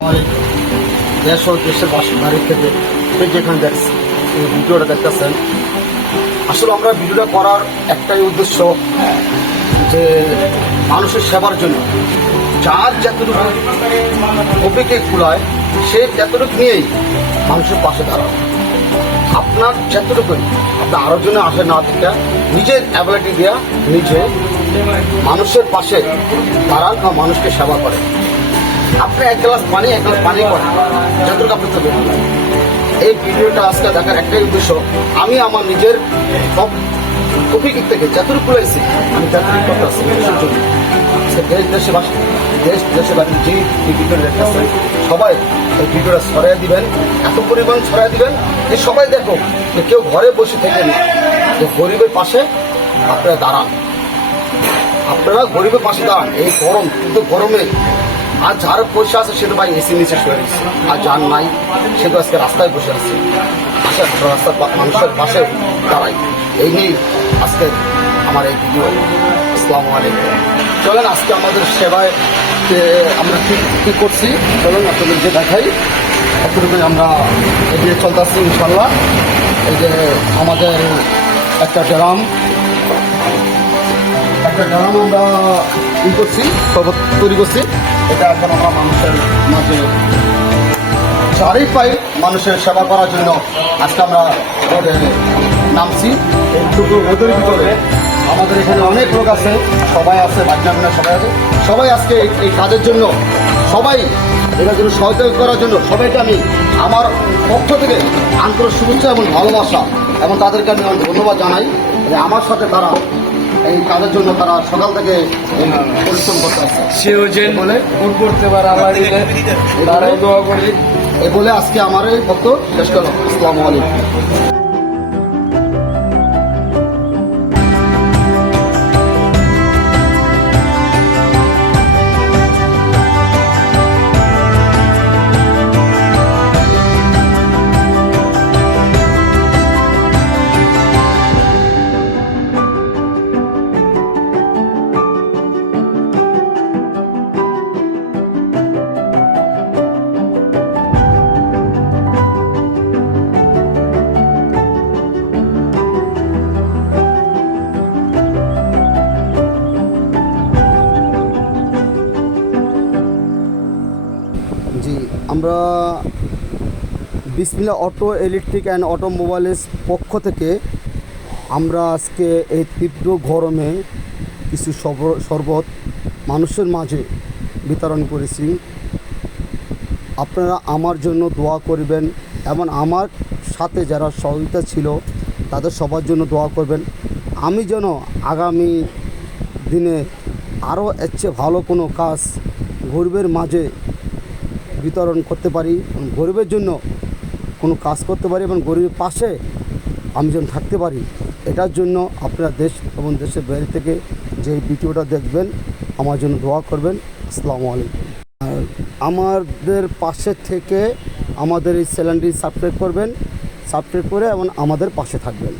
দেশ ও দেশের বাড়ির থেকে যেখানে দেখছি এই ভিডিওটা দেখতেছেন, আসলে আমরা ভিডিওটা করার একটাই উদ্দেশ্য যে মানুষের সেবার জন্য যার যতটুকু অভিকে কুলায় সে যতটুকু নিয়েই মানুষের পাশে দাঁড়ায়। আপনার যতটুকু আপনার আরো জন্য আসে না থেকে নিজের অ্যাবিলিটি দেওয়া নিজে মানুষের পাশে দাঁড়ান বা মানুষকে সেবা করে। আপনি এক গ্লাস পানি করেন যতটুকু আপনি তো বের করেন। এই ভিডিওটা আজকে দেখার একটাই উদ্দেশ্য, আমি আমার নিজের সব টপিক থেকে যতটুকু কুলাইছি আমি যতটুকু করতে আসছি মানুষের জন্য। দেশে বাড়ি যে ভিডিওটা দেখতেছেন সবাই এই ভিডিওটা ছড়াই দিবেন, এত পরিমাণ ছড়াই দিবেন যে সবাই দেখো যে কেউ ঘরে বসে থাকেন, যে গরিবের পাশে আপনারা দাঁড়ান। আপনারা গরিবের পাশে দাঁড়ান। এই গরম, কিন্তু গরমে আর যার পয়সা আছে সে তো ভাই এসি নিচে শুয়ে রয়েছে, আর যার নাই সে তো আজকে রাস্তায় বসে আছে। রাস্তার মানুষের পাশে দাঁড়াই, এই নিয়েই আজকে আমার এই ভিডিও। আসসালামু আলাইকুম। চলেন আজকে আমাদের সেবায় আমরা কী করছি চলুন আপনাদেরকে দেখাই। এতটুকুই আমরা এগিয়ে চলতে আসছি ইনশাল্লাহ। এই যে আমাদের একটা ড্রাম আমরা করছি, শরবত তৈরি করছি। এটা এখন আমরা মানুষের মাঝে যারই পাই মানুষের সেবা করার জন্য আজকে আমরা নামছি। এইটুকু রোদের ভিতরে আমাদের এখানে অনেক লোক আছে, সবাই আছে, বাজনা সবাই আজকে এই কাজের জন্য সবাই এটার জন্য সহযোগিতা করার জন্য সবাইকে আমি আমার পক্ষ থেকে আন্তরিক শুভেচ্ছা এবং ভালোবাসা এবং তাদেরকে আমি ধন্যবাদ জানাই যে আমার সাথে তারা এই কাজের জন্য তারা সকাল থেকে পরিশ্রম করতে আসছে। সেও যে বলে করতে পারে আমার তারাই দোয়া করি। এ বলে আজকে আমার এই বক্তব্য শেষ করলাম। আসসালামু আলাইকুম। জি, আমরা বিসমিল্লাহ অটো ইলেকট্রিক অ্যান্ড অটোমোবাইলের পক্ষ থেকে আমরা আজকে এই তীব্র গরমে কিছু শরবত মানুষের মাঝে বিতরণ করেছি। আপনারা আমার জন্য দোয়া করবেন এবং আমার সাথে যারা সহযোগিতা ছিল তাদের সবার জন্য দোয়া করবেন। আমি যেন আগামী দিনে আরও এর চেয়ে ভালো কোনো কাজ গরিবের মাঝে বিতরণ করতে পারি, গরিবের জন্য কোনো কাজ করতে পারি এবং গরিবের পাশে আমি যেন থাকতে পারি। এটার জন্য আপনারা দেশ এবং দেশের বাইরে থেকে যে ভিডিওটা দেখবেন আমার জন্য দোয়া করবেন। আসসালামু আলাইকুম। আর আমাদের পাশে থেকে আমাদের এই চ্যানেলটি সাবস্ক্রাইব করবেন, সাবস্ক্রাইব করে এবং আমাদের পাশে থাকবেন।